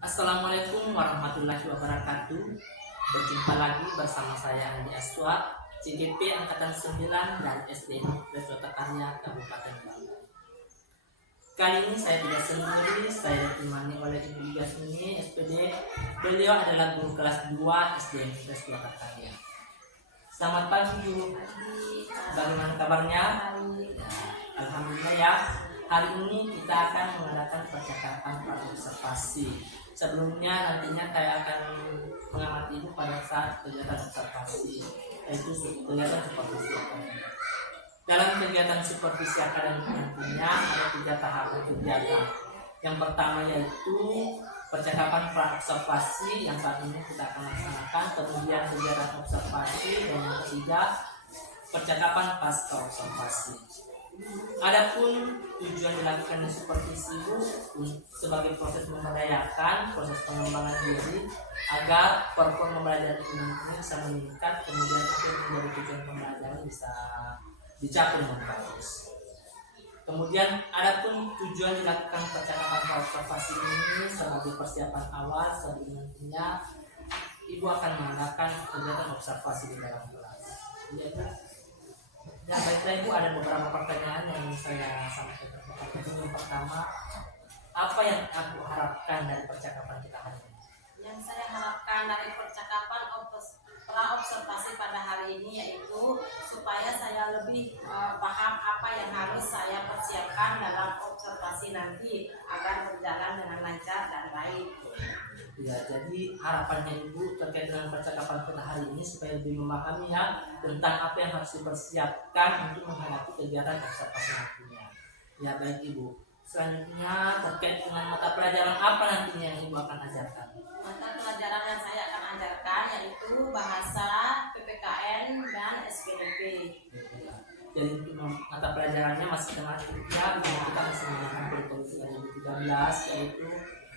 Assalamualaikum warahmatullahi wabarakatuh. Berjumpa lagi bersama saya Andi Aswa, CGP Angkatan 9 dan SD Negeri Karya Kabupaten Banggai. Kali ini saya tidak sendiri, saya ditemani oleh Ibu Yasmini, SPD. Beliau adalah guru kelas 2 SD Negeri Karya. Selamat pagi Bu. Bagaimana kabarnya? Alhamdulillah ya. Hari ini kita akan mengadakan percakapan observasi. Sebelumnya nantinya saya akan mengamati Ibu pada saat kegiatan observasi, yaitu kegiatan supervisi akademik. Dalam kegiatan supervisi akademik nantinya ada 3 tahapan kegiatan. Yang pertama yaitu percakapan pra-observasi yang saat ini kita akan laksanakan, kemudian kegiatan observasi, dan yang ketiga percakapan pasca observasi. Adapun tujuan dilakukan supervisi Bu sebagai proses memberdayakan, proses pengembangan diri agar performa pembelajaran ini bisa meningkat, kemudian menjadi tujuan pembelajaran bisa dicapai dengan bagus. Kemudian adapun tujuan dilakukan percakapan observasi ini sebagai persiapan awal sebelum nantinya Ibu akan mengadakan kegiatan observasi di dalam kelas. Ya baiklah Ibu, ada beberapa pertanyaan yang saya sampaikan. Yang pertama, apa yang aku harapkan dari percakapan kita hari ini? Yang saya harapkan dari percakapan pra-observasi pada hari ini yaitu supaya saya lebih paham apa yang harus saya persiapkan dalam observasi nanti agar berjalan dengan lancar dan baik. Ya, jadi harapannya Ibu terkait dengan percakapan kita hari ini supaya lebih memahami ya tentang apa yang harus dipersiapkan untuk menghadapi kegiatan observasi nantinya. Ya baik Ibu. Selanjutnya terkait dengan mata pelajaran apa nantinya yang Ibu akan ajarkan? Mata pelajaran yang saya akan ajarkan yaitu bahasa, PPKN, dan SPDP. Jadi untuk mata pelajarannya masih tematiknya kita masih menggunakan kurikulum 2013 yaitu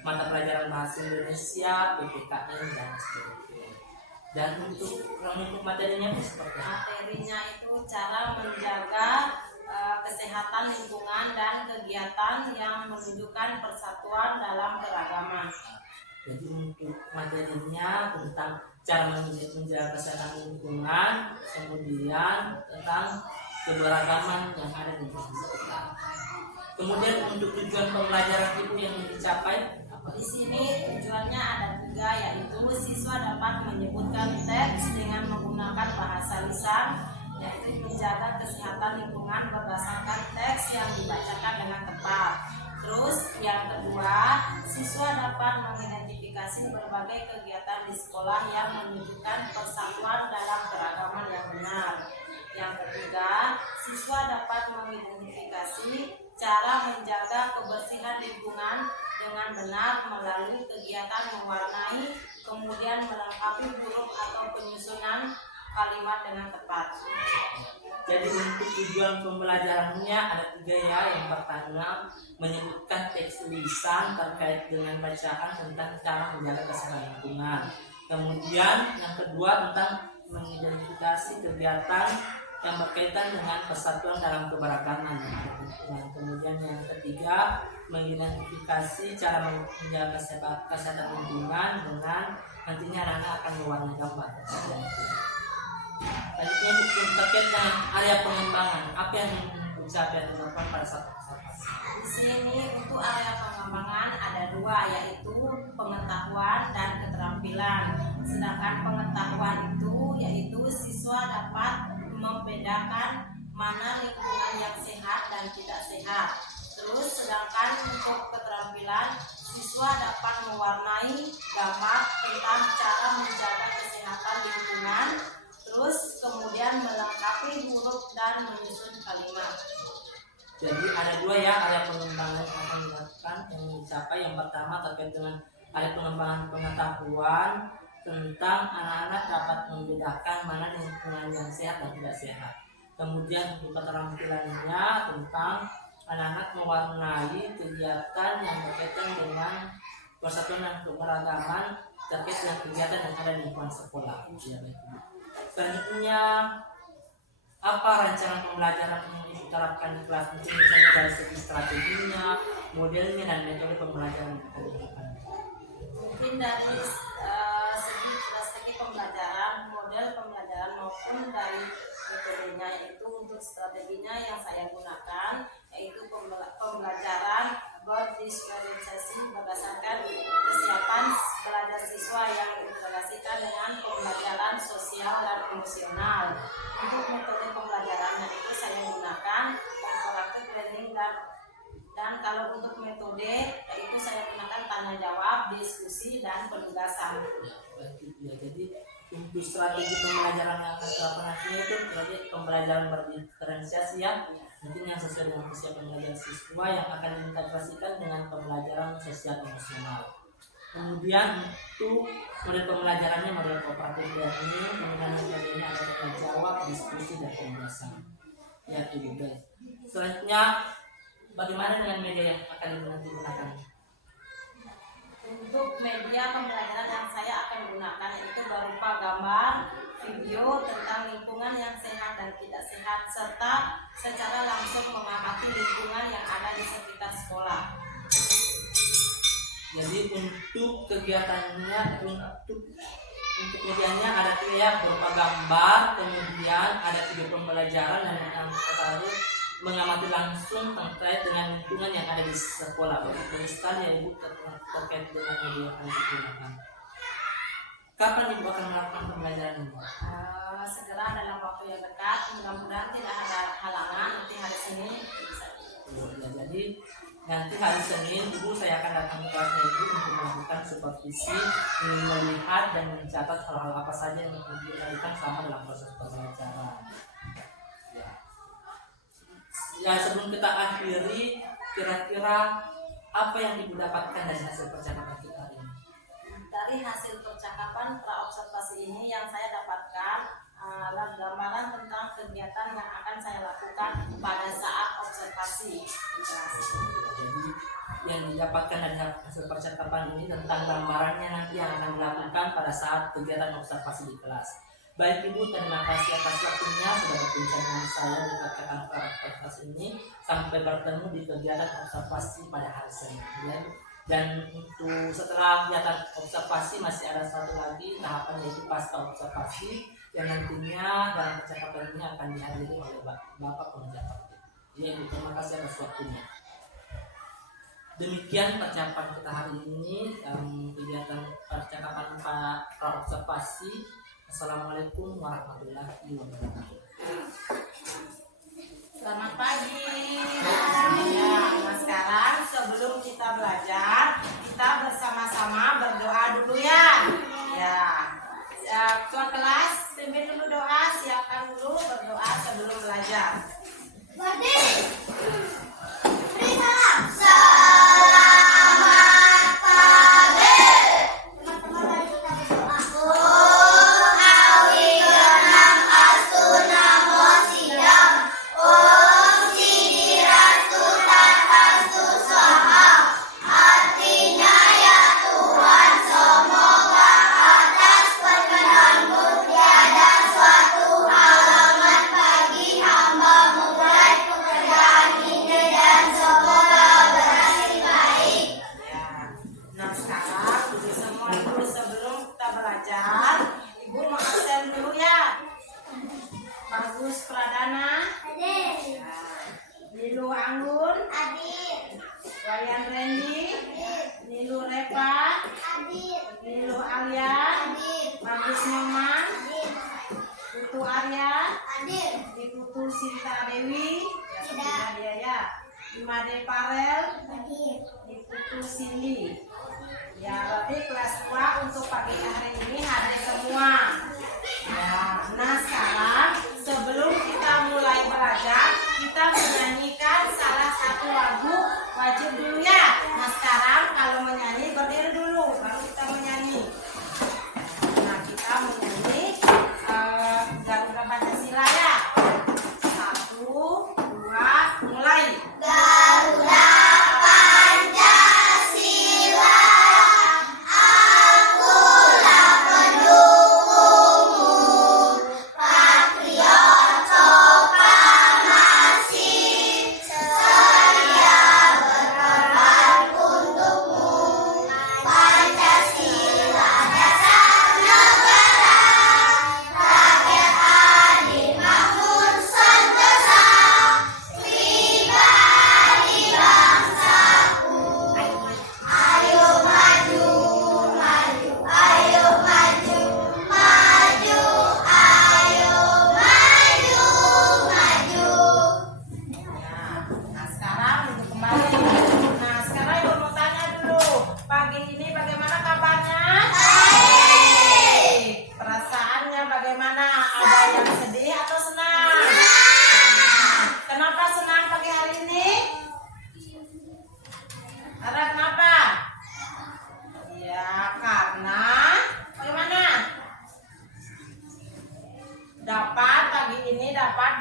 mata pelajaran bahasa Indonesia, PPKN, dan SPDP. Dan untuk materinya seperti apa? Materinya itu cara menjaga kesehatan lingkungan dan kegiatan yang menunjukkan persatuan dalam keragaman. Jadi untuk materinya tentang cara menjaga kesehatan lingkungan, kemudian tentang keberagaman yang ada di bangsa kita. Kemudian untuk tujuan pembelajaran Ibu yang dicapai di sini tujuannya ada 3, yaitu siswa dapat menyebutkan teks dengan menggunakan bahasa lisan, yaitu menjaga kesehatan lingkungan berdasarkan teks yang dibacakan dengan tepat. Terus yang kedua, siswa dapat mengidentifikasi berbagai kegiatan di sekolah yang menunjukkan persatuan dalam keragaman yang benar. Yang ketiga, siswa dapat mengidentifikasi cara menjaga kebersihan lingkungan dengan benar melalui kegiatan mewarnai, kemudian melengkapi huruf atau penyusunan kalimat dengan tepat. Jadi untuk tujuan pembelajarannya ada 3 ya. Yang pertama menyebutkan teks lisan terkait dengan bacaan tentang cara menjaga kesehatan lingkungan. Kemudian yang kedua tentang mengidentifikasi kegiatan yang berkaitan dengan persatuan dalam keberagaman. Kemudian yang ketiga mengidentifikasi cara menjaga kesehatan lingkungan dengan nantinya anak-anak akan mewarnai gambar. Selanjutnya terkait dengan area pengembangan, apa yang dicapai dilakukan pada saat observasi? Di sini untuk area pengembangan ada 2, yaitu pengetahuan dan keterampilan. Sedangkan pengetahuan itu yaitu siswa dapat membedakan mana lingkungan yang sehat dan tidak sehat. Terus sedangkan untuk keterampilan, siswa dapat mewarnai gambar tentang cara menjaga kesehatan lingkungan, terus kemudian melengkapi huruf dan menyusun kalimat. Jadi ada 2 ya area pengembangan yang akan dilakukan yang dicapai. Yang pertama terkait dengan area pengembangan pengetahuan tentang anak-anak dapat membedakan mana lingkungan yang sehat dan tidak sehat. Kemudian untuk keterampilannya tentang anak-anak mewarnai kegiatan yang berkaitan dengan persatuan dan keberagaman terkait dengan kegiatan yang ada di lingkungan sekolah. Selanjutnya apa rancangan pembelajaran yang diterapkan di kelas, mungkin misalnya dari segi strateginya, modelnya, dan metode pembelajaran yang akan digunakan? Mungkin dari segi pembelajaran, model pembelajaran maupun dari metodenya, yaitu untuk strateginya yang saya gunakan yaitu pembelajaran berdifferensiasi berdasarkan kesiapan belajar siswa yang diintegrasikan dengan pembelajaran sosial dan emosional. Untuk metode pembelajarannya itu saya gunakan interactive learning dan kalau untuk metode yaitu saya gunakan tanya jawab, diskusi, dan penugasan. Ya, jadi untuk strategi pembelajaran yang akan kita lakukan itu berarti pembelajaran berdiferensiasi ya, mungkin yang sesuai dengan kesiapan belajar siswa yang akan diintegrasikan dengan pembelajaran sosial emosional. Kemudian untuk model pembelajarannya model kooperatif learning, kemudian metodenya ada tanya jawab, diskusi, dan penugasan. Ya itu guys. Selanjutnya bagaimana dengan media yang akan digunakan? Untuk media pembelajaran yang saya akan gunakan itu berupa gambar, video tentang lingkungan yang sehat dan tidak sehat, serta secara langsung mengamati lingkungan yang ada di sekitar sekolah. Jadi untuk kegiatannya, untuk medianya ada ya berupa gambar, kemudian ada video pembelajaran dan yang terbaru mengamati langsung terkait dengan lingkungan yang ada di sekolah. Bagus sekali ya Ibu terkait dengan media yang akan digunakan. Kapan Ibu akan melakukan pembelajaran ini? Segera dalam waktu yang dekat, mudah-mudahan tidak ada halangan. Nanti hari Senin bisa. Ya, jadi nanti hari Senin Ibu saya akan datang ke kelasnya Ibu untuk melakukan supervisi, ingin melihat dan mencatat hal-hal apa saja yang dilakukan selama dalam proses pembelajaran. Ya sebelum kita akhiri, kira-kira apa yang Ibu dapatkan dari hasil percakapan kita hari ini? Dari hasil percakapan praobservasi ini yang saya dapatkan adalah gambaran tentang kegiatan yang akan saya lakukan pada saat observasi. Jadi yang didapatkan dari hasil percakapan ini tentang gambarannya nanti yang akan dilakukan pada saat kegiatan observasi di kelas. Baik Ibu, terima kasih atas waktunya sudah berbincang dengan saya di percakapan observasi ini. Sampai bertemu di kegiatan observasi pada hari Senin. Dan untuk setelah kegiatan observasi masih ada satu lagi tahapan yaitu pasca observasi yang nantinya dalam percakapan ini akan dihadiri oleh Bapak Pengajar Praktik. Ya Ibu, terima kasih atas waktunya. Demikian percakapan kita hari ini, kegiatan percakapan pra-observasi. Assalamualaikum warahmatullahi wabarakatuh. Selamat pagi. Ya, nah sekarang sebelum kita belajar, kita bersama-sama berdoa dulu ya. Ya, ketua kelas pimpin dulu doa, siapkan dulu berdoa sebelum belajar. Beri salam. Imade Parel, Iputu Cindy. Ya, berarti kelas 2 untuk pagi hari ini hadir semua. Ya, nah sekarang sebelum kita mulai belajar, kita menyanyikan salah satu lagu wajib dulu ya. Nah sekarang kalau menyanyi berdiri dulu, baru kita menyanyi. Nah kita menyanyi Garuda Pancasila ya. 1, 2, mulai. Garuda Pancasila, akulah pendukungmu, patriot.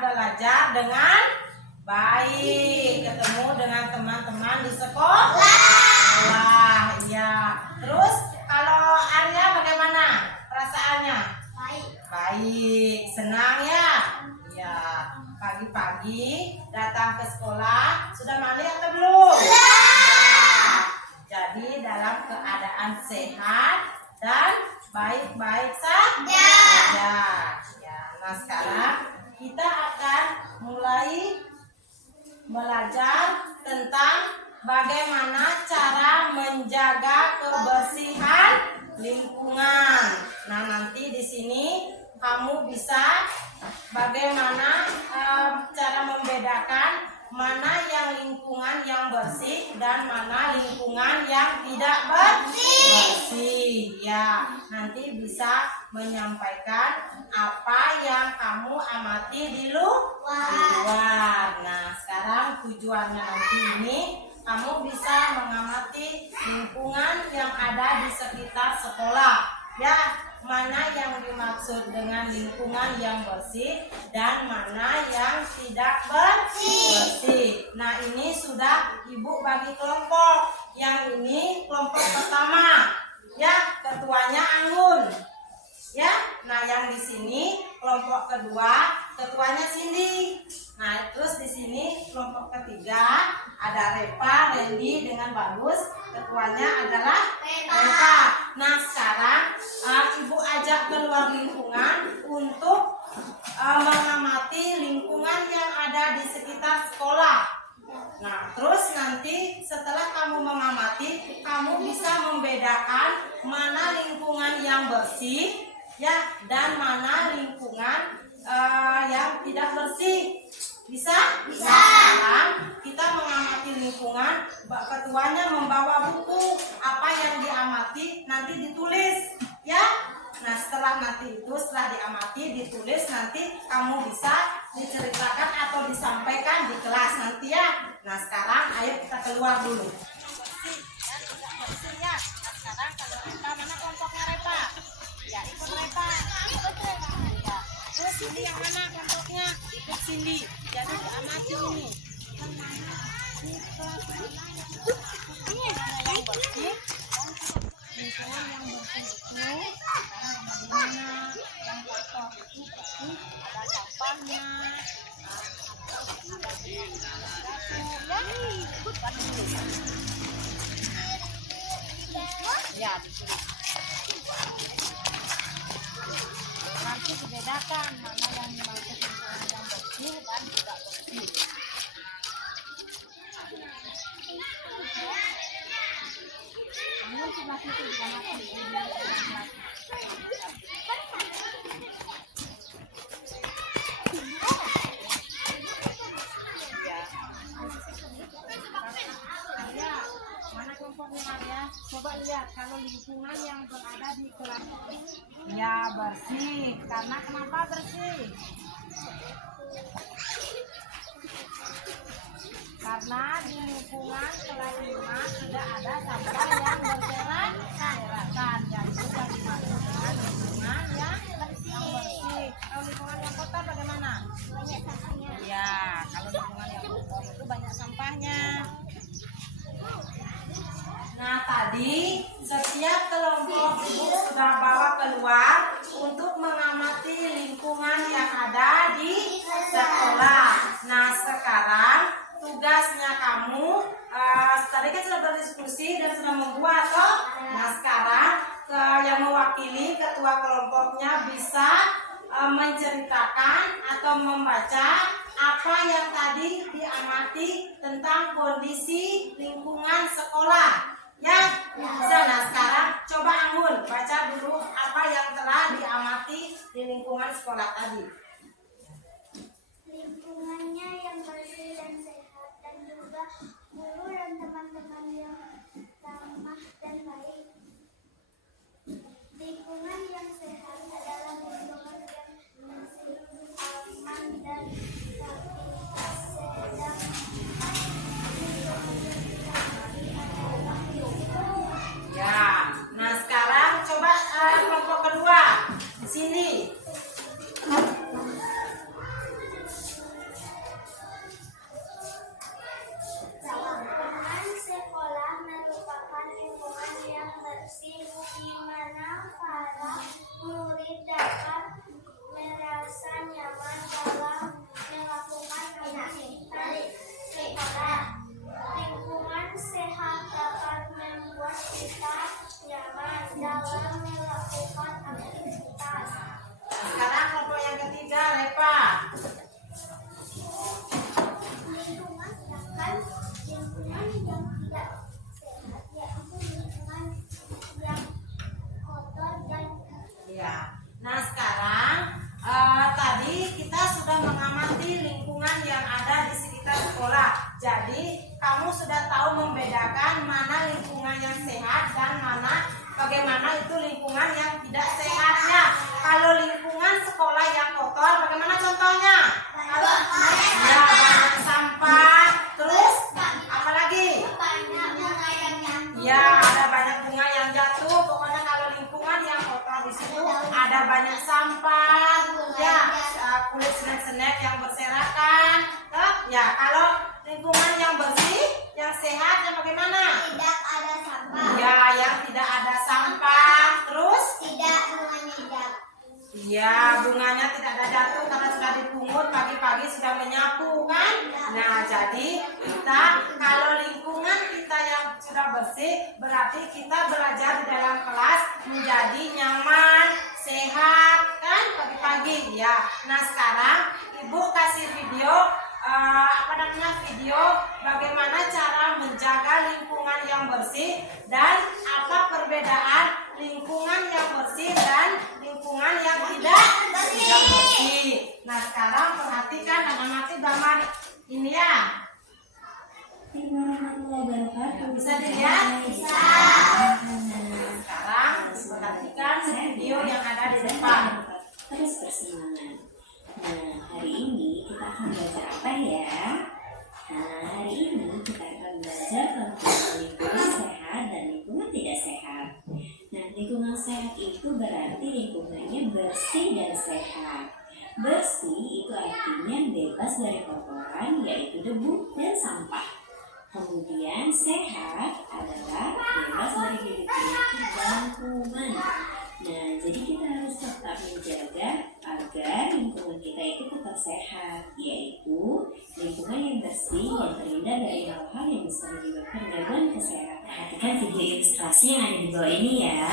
belajar dengan baik, ketemu dengan teman-teman di sekolah. Ya. Terus kalau Arya bagaimana perasaannya? Baik, senang ya? Ya. Pagi-pagi datang ke sekolah sudah mandi atau belum? Jadi dalam keadaan sehat dan baik-baik saja. Ya. Nah sekarang kita akan mulai belajar tentang bagaimana cara menjaga kebersihan lingkungan. Nah nanti di sini kamu bisa bagaimana cara membedakan mana yang lingkungan yang bersih dan mana lingkungan yang tidak bersih. Ya, nanti bisa menyampaikan apa yang kamu amati di luar. Nah, sekarang tujuannya nanti ini kamu bisa mengamati lingkungan yang ada di sekitar sekolah. Ya, mana yang dimaksud dengan lingkungan yang bersih dan mana yang tidak bersih. Nah, ini sudah Ibu bagi kelompok. Yang ini kelompok pertama. Ya, ketuanya Anggun. Ya, nah yang di sini kelompok kedua, ketuanya Cindy. Nah, terus di sini kelompok ketiga ada Repa, Randy dengan Bagus. Ketuanya adalah Repa. Nah, sekarang Ibu ajak keluar lingkungan untuk mengamati lingkungan yang ada di sekitar sekolah. Nah, terus nanti setelah kamu mengamati, kamu bisa membedakan mana lingkungan yang bersih, ya, dan mana lingkungan yang tidak bersih. Bisa? Bisa. Sekarang kita mengamati lingkungan, ketuanya membawa buku, apa yang diamati nanti ditulis, ya. Nah, setelah diamati, ditulis, nanti kamu bisa diceritakan atau disampaikan di kelas nanti ya. Nah, sekarang ayo kita keluar dulu. Bersih ya. Sekarang kalau Repa, mana kelompoknya Repa? Ya, ikut Repa. Ya. Terus Cindy yang mana kelompoknya? Ikut Cindy. Jadi diamati ini. Di kelas ini mana yang bersih? Lingkungan yang bersih itu bagaimana yang kotor itu pasti ada sampahnya, ya nanti dibedakan mana yang dimaksud lingkungan yang bersih dan tidak bersih. Namun sebelah situ juga masih mana kelompoknya Arya? Coba lihat kalau lingkungan yang berada di kelas ya bersih. Karena kenapa bersih? Karena di lingkungan kelas 5 tidak ada sampah yang berserakan. Jadi sudah dimaksudkan lingkungan yang bersih. Kalau lingkungan yang kotor bagaimana? Banyak sampahnya. Ya, kalau lingkungan yang kotor itu banyak sampahnya. Nah, tadi setiap kelompok Ibu sudah bawa keluar untuk mengamati lingkungan yang ada di sekolah. Nah, sekarang tugasnya kamu tadi kan sudah berdiskusi dan sudah membuat toh. Nah, sekarang yang mewakili ketua kelompoknya bisa menceritakan atau membaca apa yang tadi diamati tentang kondisi lingkungan sekolah. Ya, bisa. Nah, sekarang coba Anggun baca dulu apa yang telah diamati di lingkungan sekolah tadi. Lingkungannya yang bersih dan sehat, dan juga guru dan teman-teman yang ramah dan baik. Lingkungan yang sehat adalah lingkungan yang bersih, aman, dan beraktivitas sedang. Ya, nah sekarang coba kelompok kedua di sini. jadi kamu sudah tahu membedakan mana lingkungan yang sehat dan bagaimana itu lingkungan yang tidak sehatnya. Kalau lingkungan sekolah yang kotor, bagaimana contohnya? Kalau ya, banyak sampah, terus apa lagi? Ya, ada banyak bunga yang jatuh. Pokoknya kalau lingkungan yang kotor di situ ada banyak sampah, ya, kulit snack-snack yang berserakan. Ya, kalau lingkungan yang bersih, yang sehat, yang bagaimana? Tidak ada sampah. Ya, yang tidak ada sampah. Terus? Tidak bunganya jatuh. Ya, bunganya tidak ada jatuh karena sudah dipungut pagi-pagi sudah menyapu kan? Nah, jadi kita kalau lingkungan kita yang sudah bersih berarti kita belajar di dalam kelas menjadi nyaman, sehat kan pagi-pagi ya. Nah, sekarang Ibu kasih video video bagaimana cara menjaga lingkungan yang bersih dan apa perbedaan lingkungan yang bersih dan lingkungan yang tidak bersih. Nah, sekarang perhatikan dan amati gambar ini ya. Bisa dilihat? Bisa. Sekarang perhatikan video yang ada di depan. Terus bersemangat. Nah, hari ini kita akan belajar apa ya? Nah, hari ini kita akan belajar tentang lingkungan sehat dan lingkungan tidak sehat. Nah, lingkungan sehat itu berarti lingkungannya bersih dan sehat. Bersih itu artinya bebas dari kotoran, yaitu debu dan sampah. Kemudian sehat adalah bebas dari bibit-bibit dan kuman. Nah, jadi kita harus tetap menjaga agar lingkungan kita itu tetap sehat, yaitu lingkungan yang bersih yang terhindar dari hal-hal yang bisa menyebabkan gangguan kesehatan. Perhatikan video ilustrasi yang ada di bawah ini ya.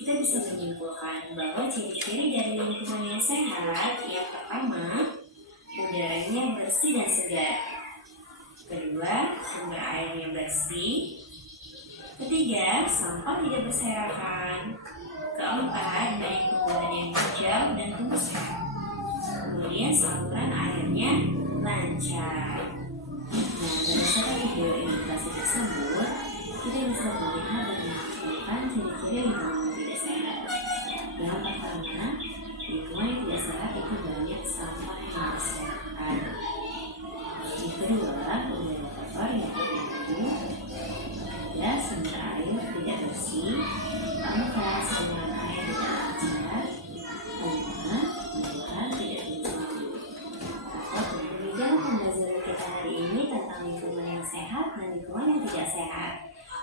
Kita bisa menyimpulkan bahwa ciri-ciri dari lingkungan yang sehat yang pertama, udaranya bersih dan segar. Kedua, sumber airnya bersih. Ketiga, sampah tidak berserakan. Keempat, banyak tumbuhan yang hijau dan tumbuh sehat. Kemudian saluran airnya lancar. Nah, berdasarkan video ilustrasi tersebut, kita bisa melihat dan menunjukkan ciri-ciri lingkungan yang tidak sehat. Yang pertama, lingkungan yang tidak sehat itu banyak sampah yang berserakan. Yang kedua, udara kotor yang berdebu. Ketiga, sumber air tidak bersih. Keempat, saluran air tidak lancar. Kelima, tumbuhan tidak tumbuh. Demikian pembelajaran kita hari ini tentang lingkungan yang sehat dan lingkungan yang tidak sehat.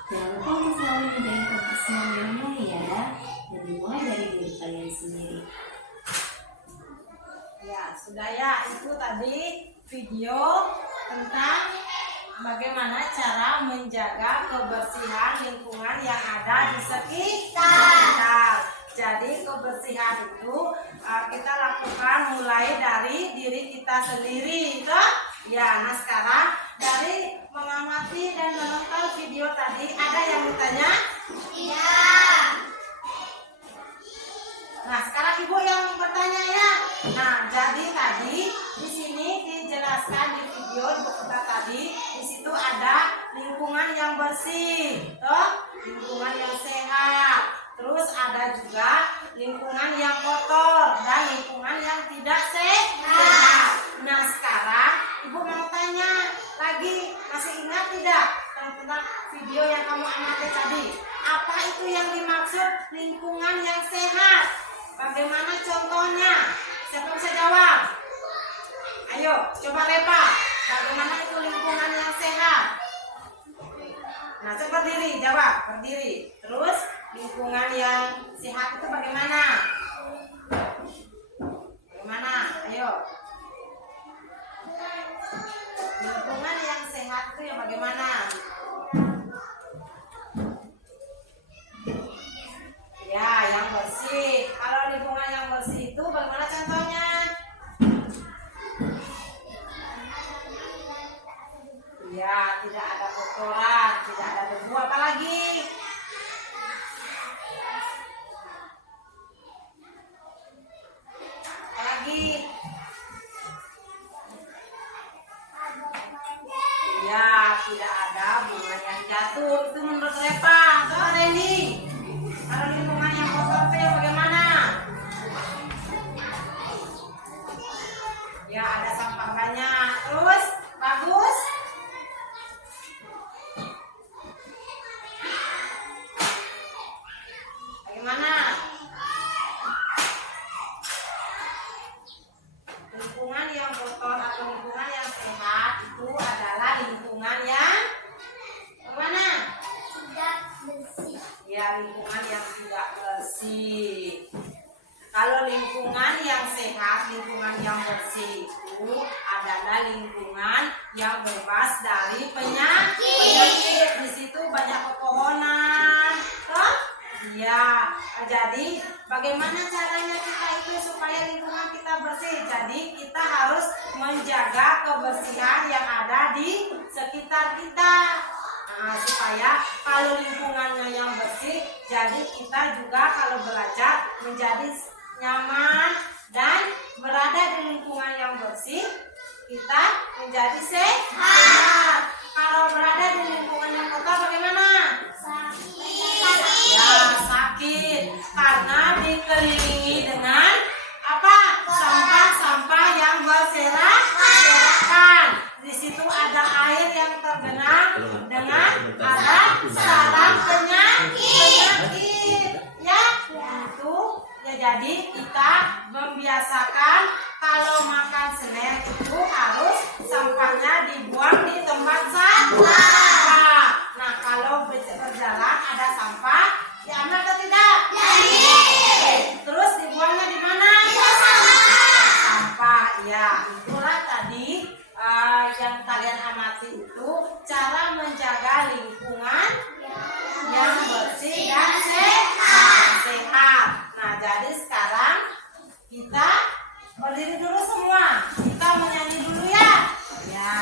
Jangan lupa untuk selalu menjadi profesional yang mulia dan dimulai dari diri kalian sendiri. Ya, sudah ya, itu tadi video tentang bagaimana cara menjaga kebersihan lingkungan yang ada di sekitar. Jadi kebersihan itu kita lakukan mulai dari diri kita sendiri, toh? Ya, nah sekarang dari mengamati dan menonton video tadi ada yang bertanya? Iya. Nah, sekarang Ibu yang bertanya ya. Nah, jadi tadi di sini dijelaskan di video kita tadi, di situ ada lingkungan yang bersih, toh? Lingkungan yang sehat. Terus ada juga lingkungan yang kotor dan lingkungan yang tidak sehat. Nah, sekarang Ibu mau tanya lagi, masih ingat tidak tentang video yang kamu amati tadi? Apa itu yang dimaksud lingkungan yang sehat? Bagaimana contohnya? Siapa bisa jawab? Ayo, coba Repa. Bagaimana itu lingkungan yang sehat? Nah, coba berdiri, jawab, berdiri. Terus lingkungan yang sehat itu bagaimana? Bagaimana? Ayo. Lingkungan yang sehat itu yang bagaimana? Ya, yang bersih. Kalau lingkungan yang bersih itu bagaimana contohnya? lingkungan yang tidak bersih. Kalau lingkungan yang sehat, lingkungan yang bersih itu adalah lingkungan yang bebas dari penyakit. Di situ banyak pepohonan, toh? Ya, jadi bagaimana caranya kita itu supaya lingkungan kita bersih? Jadi kita harus menjaga kebersihan yang ada di sekitar kita. Nah, supaya kalau lingkungannya yang bersih, jadi kita juga kalau belajar menjadi nyaman dan berada di lingkungan yang bersih, kita menjadi sehat. Kalau berada di lingkungan yang kotor bagaimana? Ya, sakit karena dikelilingi dengan apa? Sampah-sampah yang berserakan. Di situ ada air yang tergenang dengan ada sarang penyakit. Ya, itu ya, jadi kita membiasakan kalau makan snack itu harus sampahnya dibuang di tempat sampah. Nah, kalau berjalan ada sampah, diambil atau tidak? Terus dibuangnya di mana? Sampah. Ya, itulah tadi yang kalian amati itu cara menjaga lingkungan yang bersih dan sehat. Nah, jadi sekarang kita berdiri dulu semua. Kita menyanyi dulu ya. Ya.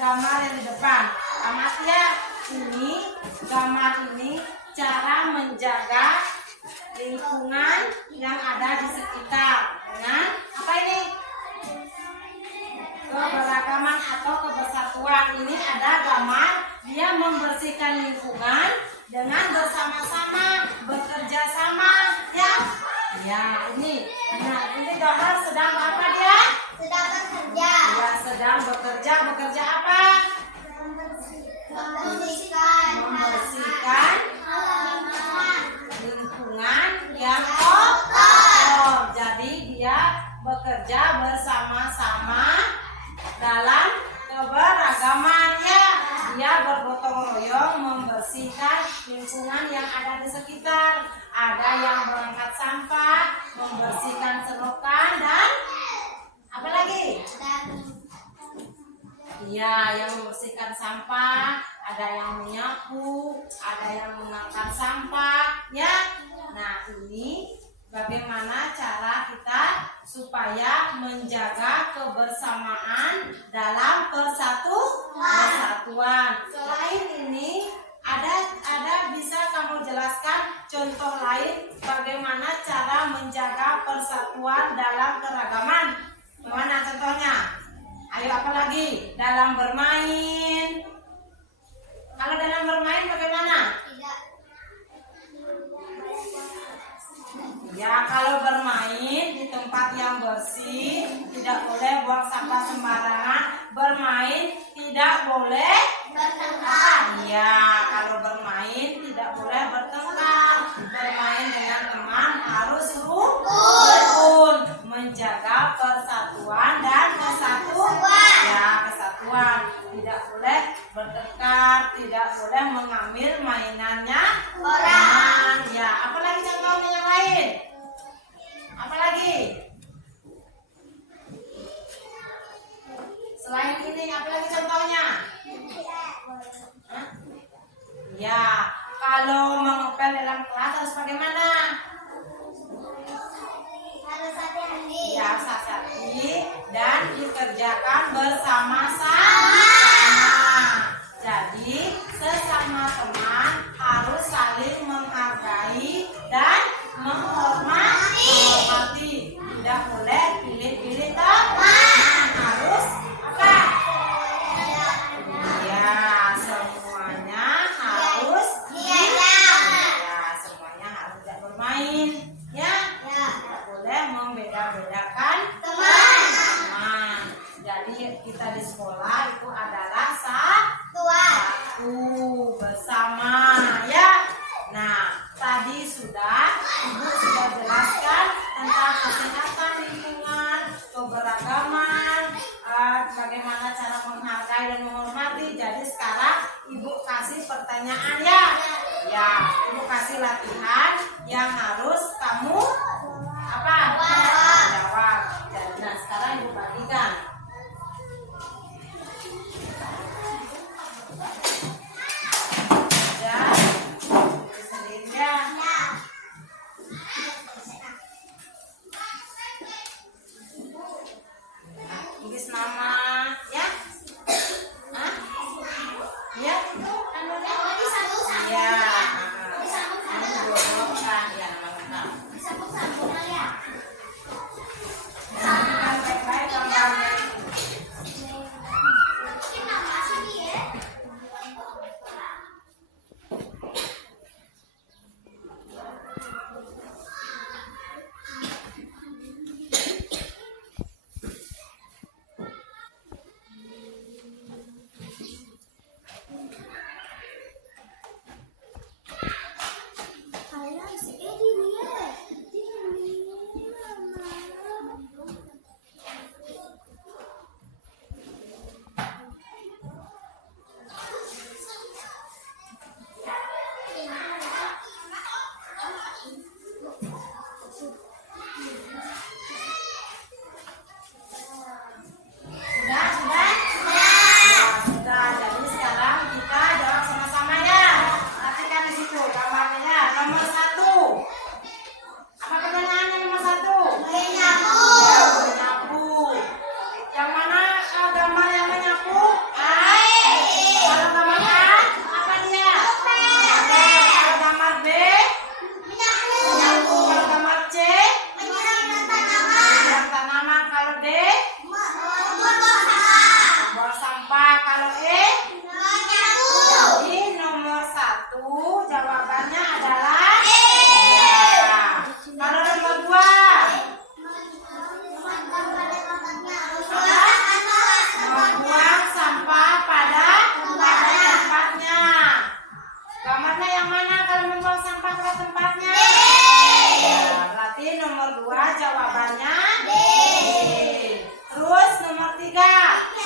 Gambar yang di depan. Amati ya, ini gambar ini cara menjaga lingkungan yang ada di sekitar dengan apa ini? Keberagaman atau kebersatuan. Ini ada gambar dia membersihkan lingkungan dengan bersama-sama, bekerja sama, ya. Ya, ini. Nah, ini gambar sedang apa dia? Sedang bekerja. Ya, sedang bekerja. Bekerja apa? Membersihkan lingkungan yang kotor. Jadi dia bekerja bersama-sama dalam keberagaman, ya. Dia bergotong royong membersihkan lingkungan yang ada di sekitar. Ada yang berangkat sampah, membersihkan selokan dan apa lagi? Iya, yang membersihkan sampah, ada yang menyapu, ada yang mengangkat sampah, ya. Nah, ini bagaimana cara kita supaya menjaga kebersamaan dalam persatuan. Selain ini, ada bisa kamu jelaskan contoh lain bagaimana cara menjaga persatuan dalam keragaman? Mana contohnya? Ayo, apa lagi? Dalam bermain. Kalau dalam bermain bagaimana? Ya, kalau bermain di tempat yang bersih, tidak boleh buang sampah sembarangan. Bermain tidak boleh bertengkar. Ya, kalau bermain tidak boleh bertengkar. Bermain dengan teman harus rukun. tidak boleh mengambil mainannya orang. Ya, apalagi contohnya yang lain? Apalagi? Selain ini, apalagi contohnya? Hah? Ya, kalau mengepel dalam kelas harus bagaimana? Harus hati-hati. Ya, hati dan dikerjakan bersama-sama. Jadi, sesama teman harus saling menghargai dan menghormati. Tidak boleh pilih-pilih teman. Harus apa? Ya, semuanya harus semuanya harus tidak bermain. Ya, tidak boleh membeda-bedakan teman. Jadi kita di sekolah itu adalah satu bersama, ya. Nah, tadi Ibu sudah jelaskan tentang kesehatan lingkungan, keberagaman, bagaimana cara menghargai dan menghormati. Jadi sekarang Ibu kasih pertanyaan, ya. Ya, Ibu kasih latihan yang harus kamu apa? Jawab. Nah, sekarang Ibu bagikan. Ya, sendiri ya. Tulis nama, ya. Hah? Ya. Ya. Kamu bolongkan ya nama lengkap. Perhatikan baik-baik gambarnya. Sudah. Jadi sekarang kita jawab sama-sama, ya. Perhatikan di situ gambarnya. Nomor 1. Apa pertanyaannya nomor 1? Menyapu. Yang mana gambar yang menyapu? Kalau gambar A, apa dia? Kalau gambar B? Menyapu. Kalau gambar C? Menyiram tanaman. Kalau D? Buang sampah. Kalau E? Jadi nomor 1 jawabannya adalah ya. Kalau nomor 2? Membuang sampah pada tempatnya. Gambarnya yang mana kalau membuang sampah pada tempatnya? Ya, berarti nomor 2 jawabannya D. Terus nomor 3.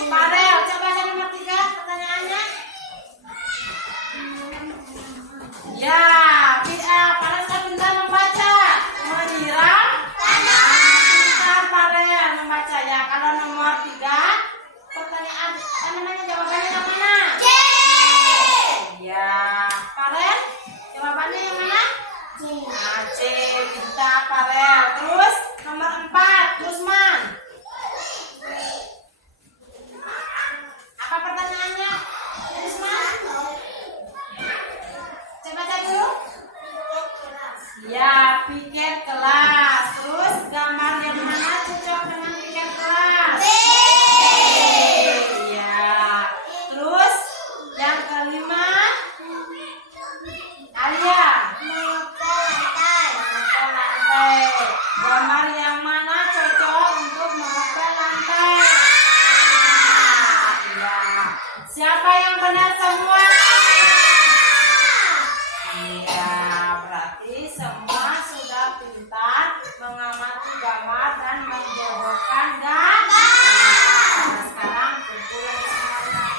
Farel, coba aja nomor 3 pertanyaannya. Ya, Farel sudah pintar membaca. Menyiram pintar Farel membaca, ya. Kalau nomor 3 pertanyaan jawabannya yang mana? Ya, Farel jawabannya yang mana? C. Pintar Farel. Terus nomor 4 Usman. Apa pertanyaannya? Usman? Coba cek dulu. Ya, piket kelas. Terus gambar yang mana cocok dengan piket kelas? Ya. Terus yang kelima Alia. Mengepel lantai. Gambar yang mana cocok untuk mengepel lantai? Ya. Siapa yang benar semua? Iya, berarti semua sudah pintar mengamati gambar dan menjodohkan gambar. Nah, sekarang kumpul lagi semuanya.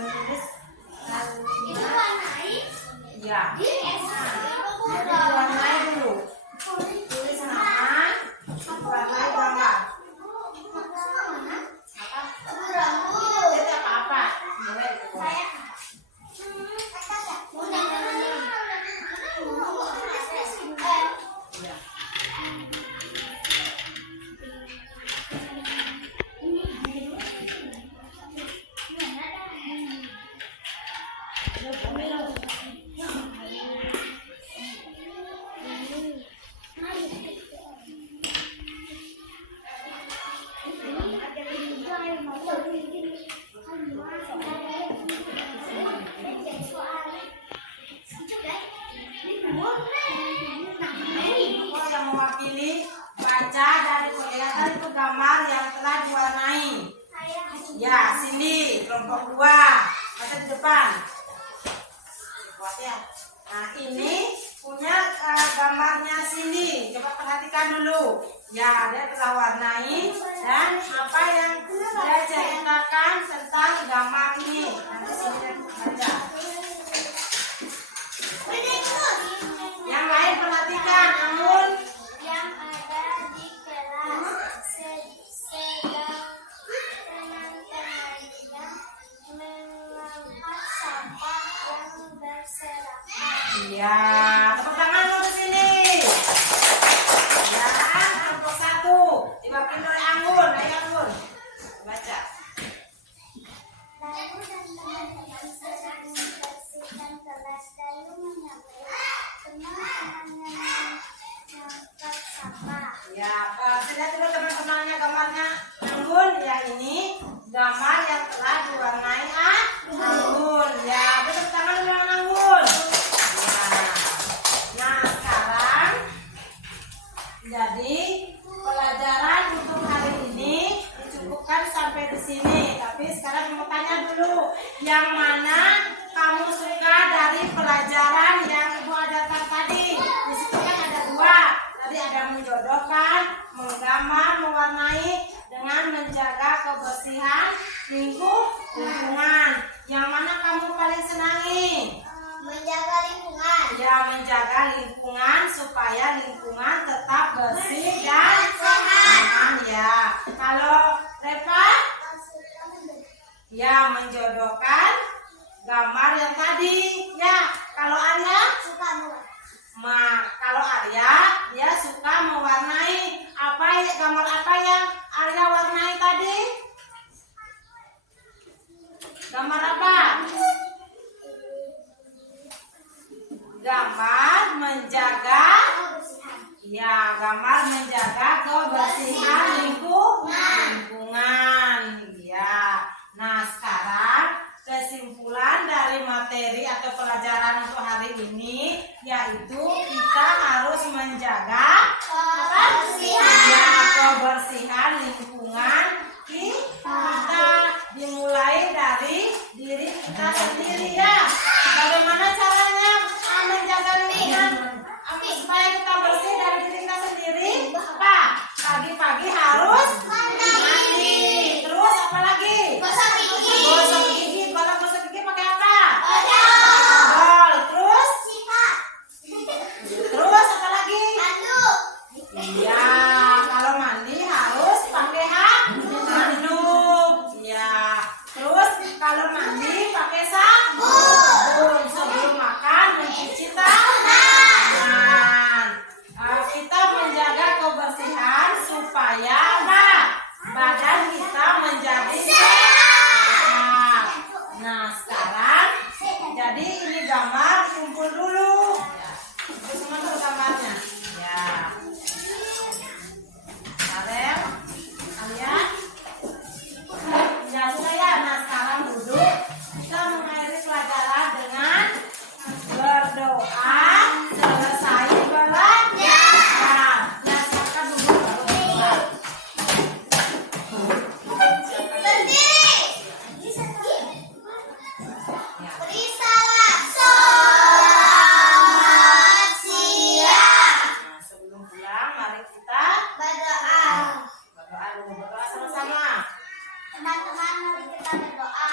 menulis Itu warnai. ya. Udah. Warnai dulu. Tulis nama, warnai gambar. Itu apa-apa. Mulai dulu. Ya. Oh, yang mewakili baca dari kelihatan itu gambar yang telah diwarnai. Ya, sini kelompok 2. Masa di depan. Buat ya. Nah, ini punya gambarnya sini. Coba perhatikan dulu. Ya, dia telah warnai dan apa yang dia ceritakan tentang gambar ini. Nanti sini dia baca. Yang lain perhatikan, namun Yang ada di kelas sedang teman-temannya mengangkat sampah yang berserakan. iya, tepuk tangan dulu ke sini. Ya, kelompok 1 diwakili oleh Anggun. Ayo Anggun, baca. Lalu dan teman-teman sedang membersihkan kelas lalu menyampai teman-temannya mengangkat sampah. Ya, lihat dulu teman-temannya gambarnya Anggun. Ya, ini gambar yang telah diwarnai Anggun. Ya, tepuk tangan dulu yang Anggun. Ya. Nah, sekarang jadi pelajaran untuk hari ini dicukupkan sampai di sini. Tapi sekarang mau tanya dulu, yang mana kamu suka dari pelajaran yang Ibu ajarkan tadi? Di situ kan ada 2. Tadi ada menjodohkan, menggambar, mewarnai dengan menjaga kebersihan lingkungan. Yang mana kamu paling senangi? Menjaga lingkungan. Ya, menjaga lingkungan supaya lingkungan tetap bersih dan aman ya. Kalau Reva, ya menjodohkan gambar yang tadi. Ya, kalau Arya, kalau Arya dia suka mewarnai. Gambar apa yang Arya warnai tadi? Gambar apa? Gambar menjaga, ya, gambar menjaga kebersihan lingkungan. Ya. Nah, sekarang kesimpulan dari materi atau pelajaran untuk hari ini yaitu kita harus menjaga kebersihan lingkungan kita, dimulai dari diri kita sendiri ya. Bagaimana caranya menjaga lingkungan supaya kita bersih dari diri kita sendiri? Apa? Pagi-pagi harus mandi. Terus apa lagi? Gosok gigi. Kalau gosok gigi pakai apa? Odol. Terus apa lagi? Iya, kalau mandi harus pakai handuk. Iya. Terus kalau mandi pakai sabun. Sebelum makan mencuci tangan. Kita menjaga kebersihan supaya apa? Badan kita menjadi sehat. Nah, sekarang jadi ini gambar kumpul dulu. Kumpul semua dulu gambarnya. Ya. Arel, kalian? Ya sudah ya. Nah, sekarang duduk. Kita mengakhiri pelajaran dengan berdoa selesai belajar. Nah, silakan duduk baru berdoa. Ya. Nah, sebelum pulang, mari kita berdoa dulu. Berdoa sama-sama. Teman-teman, mari kita berdoa.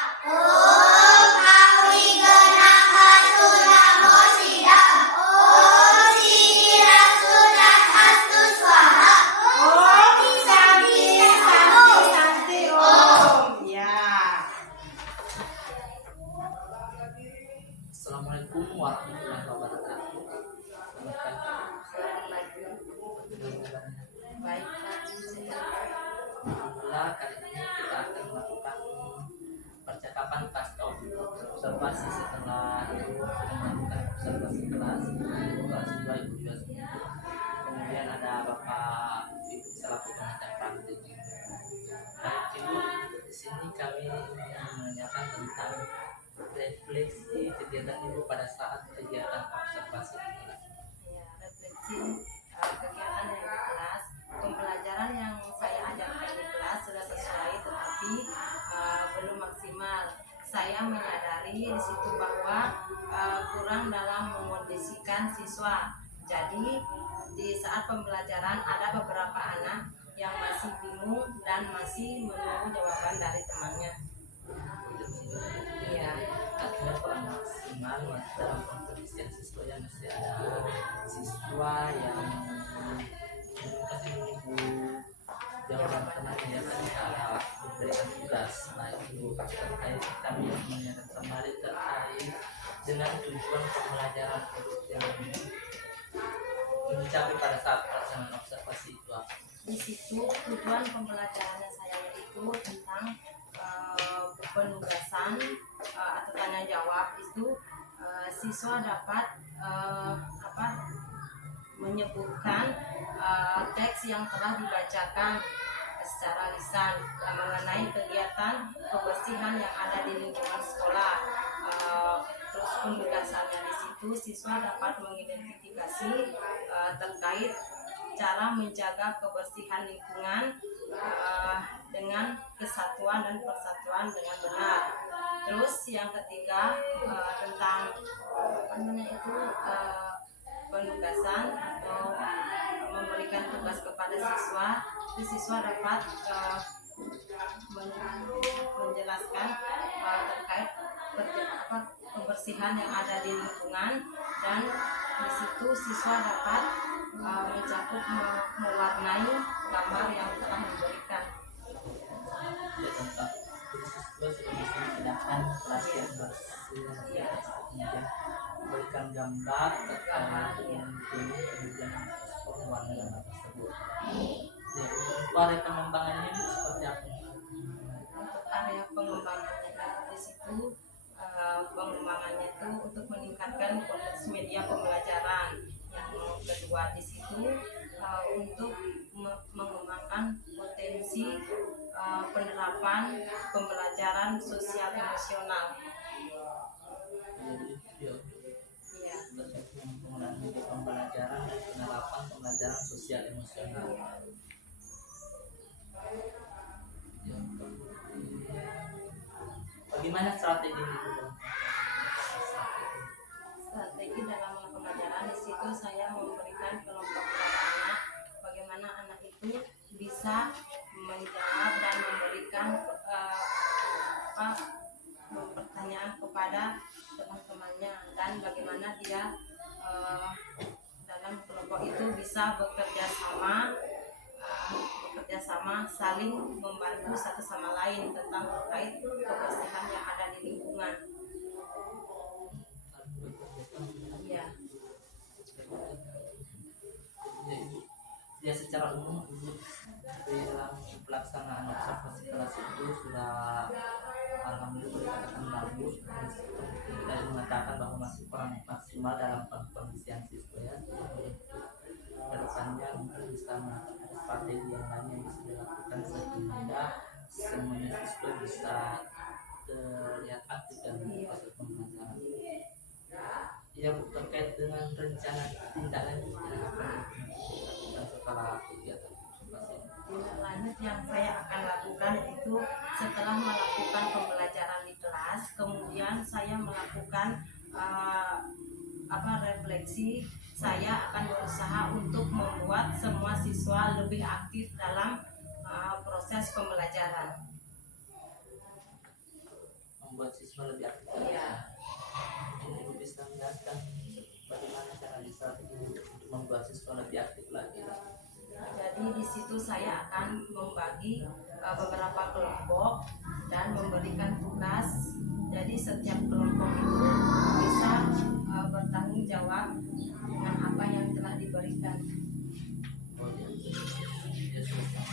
tahapan pasca observasi setelah ibu melakukan observasi kelas 2 ibu juga kemudian ada bapak ibu selaku pengajar praktik. Nah ibu di sini kami menanyakan tentang refleksi kegiatan ibu pada saat kegiatan observasi di kelas. Ya, refleksi kegiatan yang di kelas, pembelajaran yang saya ajarkan di kelas sudah sesuai tetapi belum maksimal. Saya menyadari di situ bahwa kurang dalam memondisikan siswa. Jadi di saat pembelajaran ada beberapa anak yang masih bingung dan masih menunggu jawaban dari temannya. Iya. Artinya kurang maksimal dalam pengkondisian siswa yang masih ada siswa yang masih menunggu jawaban temannya ketika diberikan tugas. Nah itu terkait kami menanyakan kembali terkait dengan tujuan pembelajaran yang dicapai pada saat pelaksanaan observasi itu apa? Di situ tujuan pembelajarannya saya itu tentang penugasan atau tanya jawab itu siswa dapat menyebutkan teks yang telah dibacakan secara lisan mengenai kegiatan kebersihan yang ada di lingkungan sekolah. Terus penugasannya di situ siswa dapat mengidentifikasi terkait cara menjaga kebersihan lingkungan dengan kesatuan dan persatuan dengan benar. Terus yang ketiga tentang penugasan atau memberikan tugas kepada siswa, siswa dapat menjelaskan terkait kebersihan yang ada di lingkungan dan di situ siswa dapat mencakup mewarnai gambar yang telah diberikan. Ya tentang siswa sudah bisa digunakan pelatihan bersih kemudian memberikan gambar terkait dengan kemudian warna gambar tersebut. Ya, untuk area pengembangannya itu seperti apa? Untuk area pengembangannya di situ pengembangannya itu untuk meningkatkan kualitas media pembelajaran. Yang kedua di situ untuk mengembangkan potensi penerapan pembelajaran sosial emosional. Jadi ya, penggunaan media pembelajaran dan penerapan pembelajaran sosial emosional. Ya, bagaimana strategi itu? Strategi dalam pembelajaran di situ saya memberikan kelompok anak bagaimana anak itu bisa menjawab dan memberikan pertanyaan kepada teman-temannya dan bagaimana dia dalam kelompok itu bisa bekerja sama saling membantu satu sama lain tentang terkait kebersihan yang ada di lingkungan. Iya. Ya secara umum dalam pelaksanaan observasi kelas itu sudah alhamdulillah dikatakan bagus. Kita mengatakan bahwa masih kurang maksimal dalam pengisian siswa ya. Kedepannya mungkin bisa melakukan strategi yang lain yang bisa dilakukan sehingga semuanya siswa bisa terlihat aktif dalam proses pembelajaran. Ya Bu, terkait dengan rencana tindak lanjut yang akan dilakukan setelah kegiatan observasi. Tindak lanjut yang saya akan lakukan itu setelah melakukan pembelajaran di kelas, kemudian saya melakukan refleksi. Saya akan berusaha untuk membuat semua siswa lebih aktif dalam proses pembelajaran. Membuat siswa lebih aktif. Iya. Ibu bisa menjelaskan bagaimana cara strategi untuk membuat siswa lebih aktif lagi. Jadi di situ saya akan membagi beberapa kelompok dan memberikan tugas. Jadi setiap kelompok itu bisa bertanggung jawab dengan apa yang telah diberikan. Oh ya, ya sudah.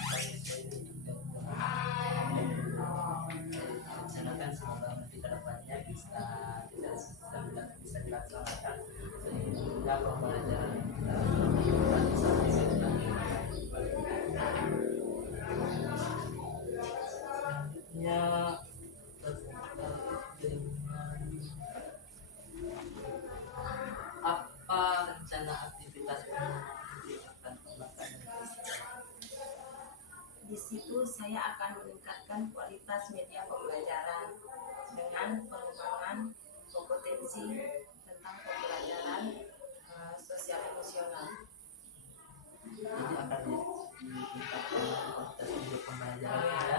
Silakan semoga kualitas media pembelajaran dengan pengembangan kompetensi tentang pembelajaran sosial emosional. Jadi akan ditingkatkan kualitas media pembelajaran ya,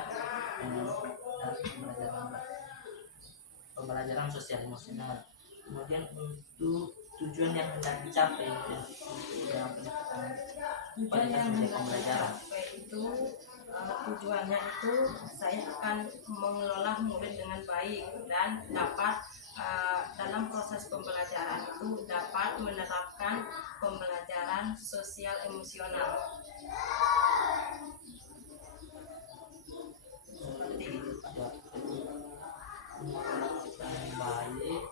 dan pembelajaran sosial emosional. Kemudian untuk tujuan yang hendak dicapai ya, dalam peningkatan Tujuan kualitas yang media hendak pembelajaran. dicapai itu tujuannya itu saya akan mengelola murid dengan baik dan dapat dalam proses pembelajaran itu dapat menerapkan pembelajaran sosial emosional. Seperti itu. Ya, kita yang baik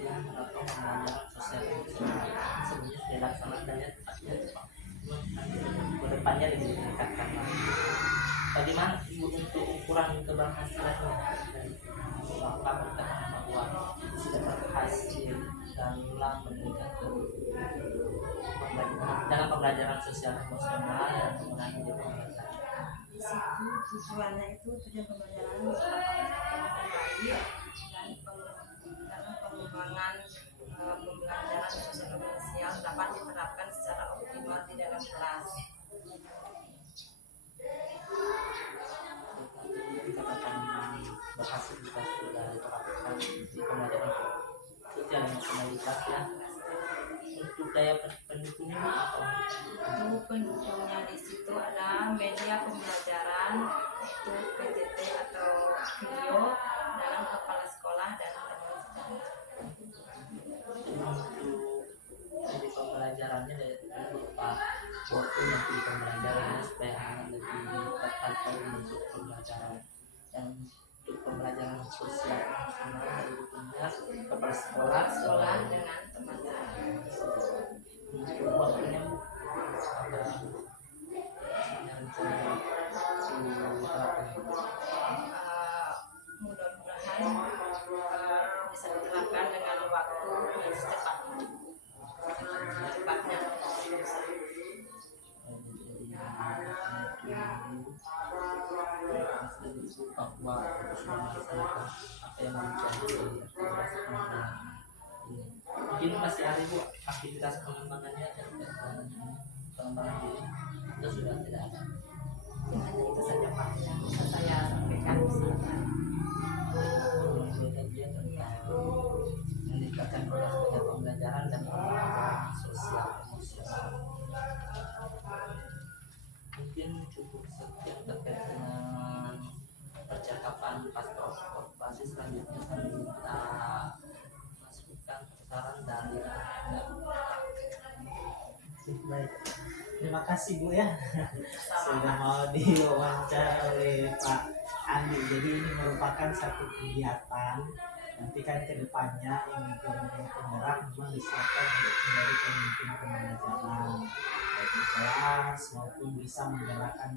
yang menerapkan pembelajaran sosial emosional sebenarnya sudah dilaksanakan ya tepatnya kedepannya lebih ditingkatkan lagi. Bagaimana Ibu untuk ukuran keberhasilannya dari apakah kita bahwa sudah berhasil dalam memberikan dalam pembelajaran sosial emosional dan mengurangi pembelajaran. Di situ tujuannya itu tujuan pembelajaran dengan baik dan dalam pengembangan pembelajaran sosial emosional dapat diterapkan secara optimal di dalam kelas. Dikatakan berhasil kita sudah diterapkan di pembelajaran sosial emosionalitas ya. Untuk daya pendukungnya apa? Untuk pendukungnya di situ ada media pembelajaran yaitu PTT atau video dalam kepala sekolah dan teman-teman. Untuk di pembelajarannya dari berupa waktu nanti pembelajarannya supaya anak lebih tertarik untuk pembelajaran. Dan untuk pembelajaran sosial emosional dari dunia kepala sekolah Dengan teman-teman. untuk waktunya ada yang rencana Mudah-mudahan bisa diterapkan dengan waktu yang secepatnya. bahwa melaksanakan apa yang menjadi mungkin masih ada Bu aktivitas pengembangannya dan pengembangan diri itu sudah tidak ada. Hanya itu saja Pak yang bisa saya sampaikan di sini. Dia tentang meningkatkan kualitas pembelajaran dan pembelajaran sosial emosional. Mungkin cukup sekian terkait dengan percakapan pas pasti selanjutnya saya minta masukan saran dari baik. Terima kasih Bu ya sudah mau diwawancara oleh Pak Andi. Jadi ini merupakan satu kegiatan nanti kan kedepannya ini penggerak memang disiapkan untuk menjadi pemimpin pembelajaran baik di kelas maupun bisa menggerakkan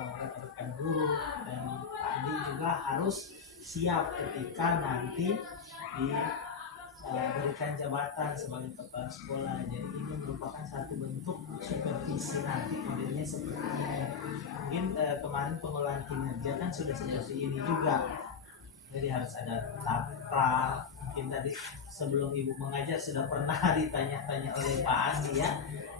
rekan guru, dan Pak Andi juga harus siap ketika nanti diberikan jabatan sebagai kepala sekolah. Jadi ini merupakan satu bentuk supervisi nanti modelnya seperti ini. Mungkin kemarin pengelolaan kinerja kan sudah seperti ini juga. Jadi harus ada tapra. Mungkin tadi sebelum Ibu mengajar sudah pernah ditanya-tanya oleh Pak Andi ya.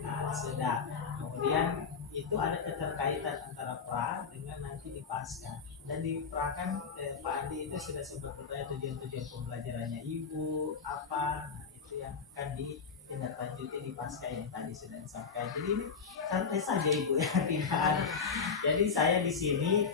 Nah, sudah. Kemudian itu ada keterkaitan antara pra dengan nanti di pasca. Dan di pra kan Pak Andi itu sudah sempat bertanya tujuan-tujuan pembelajarannya Ibu apa. Nah, itu yang akan ditindaklanjuti di pasca yang tadi sudah disampaikan. Jadi ini santai saja Ibu ya, tidak. Jadi saya di sini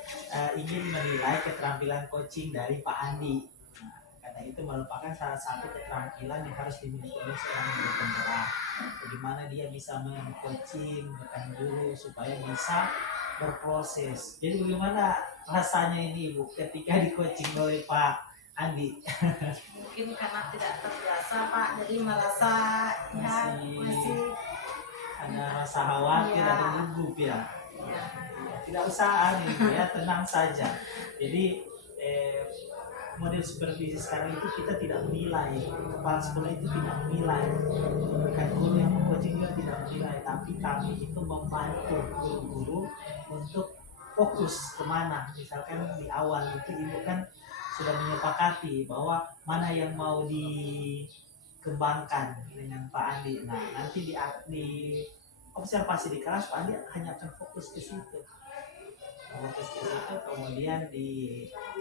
ingin menilai keterampilan coaching dari Pak Andi. Nah, karena itu merupakan salah satu keterampilan yang harus dimiliki oleh seorang guru penggerak. Bagaimana dia bisa men-coaching rekan guru supaya bisa berproses. Jadi bagaimana rasanya ini Ibu ketika di-coaching oleh Pak Andi? Mungkin karena tidak terbiasa Pak, jadi merasa ya masih ada rasa khawatir, ya. ada gugup ya. Ya. Tidak usah Ibu ya, tenang saja. Jadi model supervisi sekarang itu kita tidak menilai, kepala sekolah itu tidak menilai, rekan guru yang mengcoaching juga tidak menilai, tapi kami itu membantu guru-guru untuk fokus kemana. Misalkan di awal itu ibu kan sudah menyepakati bahwa mana yang mau dikembangkan dengan Pak Andi. Nah nanti di observasi di kelas Pak Andi hanya akan fokus ke situ. Fokus ke situ, kemudian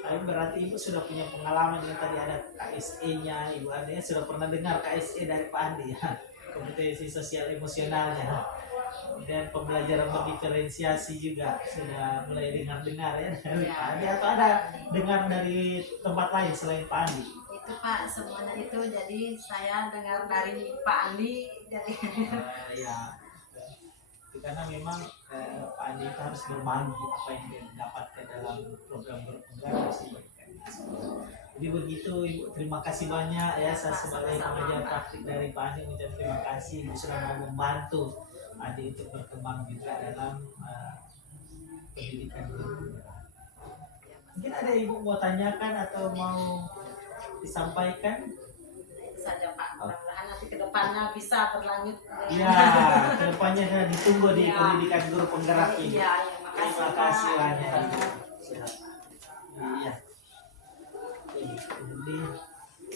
tapi berarti ibu sudah punya pengalaman yang tadi ada KSE-nya, ibu ada sudah pernah dengar KSE dari Pak Andi ya, kompetensi sosial emosionalnya. Kemudian pembelajaran berdiferensiasi juga sudah mulai dengar ya dari Pak Andi, atau ada dengar dari tempat lain selain Pak Andi? Itu Pak, semuanya itu jadi saya dengar dari Pak Andi. Jadi Ya, itu karena memang Pak Andi itu harus berbagi apa yang dia dapatkan dalam program berpenggerak sih. Jadi begitu Ibu, terima kasih banyak ya, saya sebagai pengajar praktik dari Pak Andi mengucapkan terima kasih Ibu sudah mau membantu Adi untuk berkembang juga dalam pendidikan berpenggerak. Mungkin ada Ibu mau tanyakan atau mau disampaikan? itu saja Pak, mudah-mudahan nanti ke depannya bisa berlanjut. Iya, kedepannya ditunggu di Ya. pendidikan guru penggerak ini. Iya, ya, makasih Terima Pak. kasih banyak. Iya. Jadi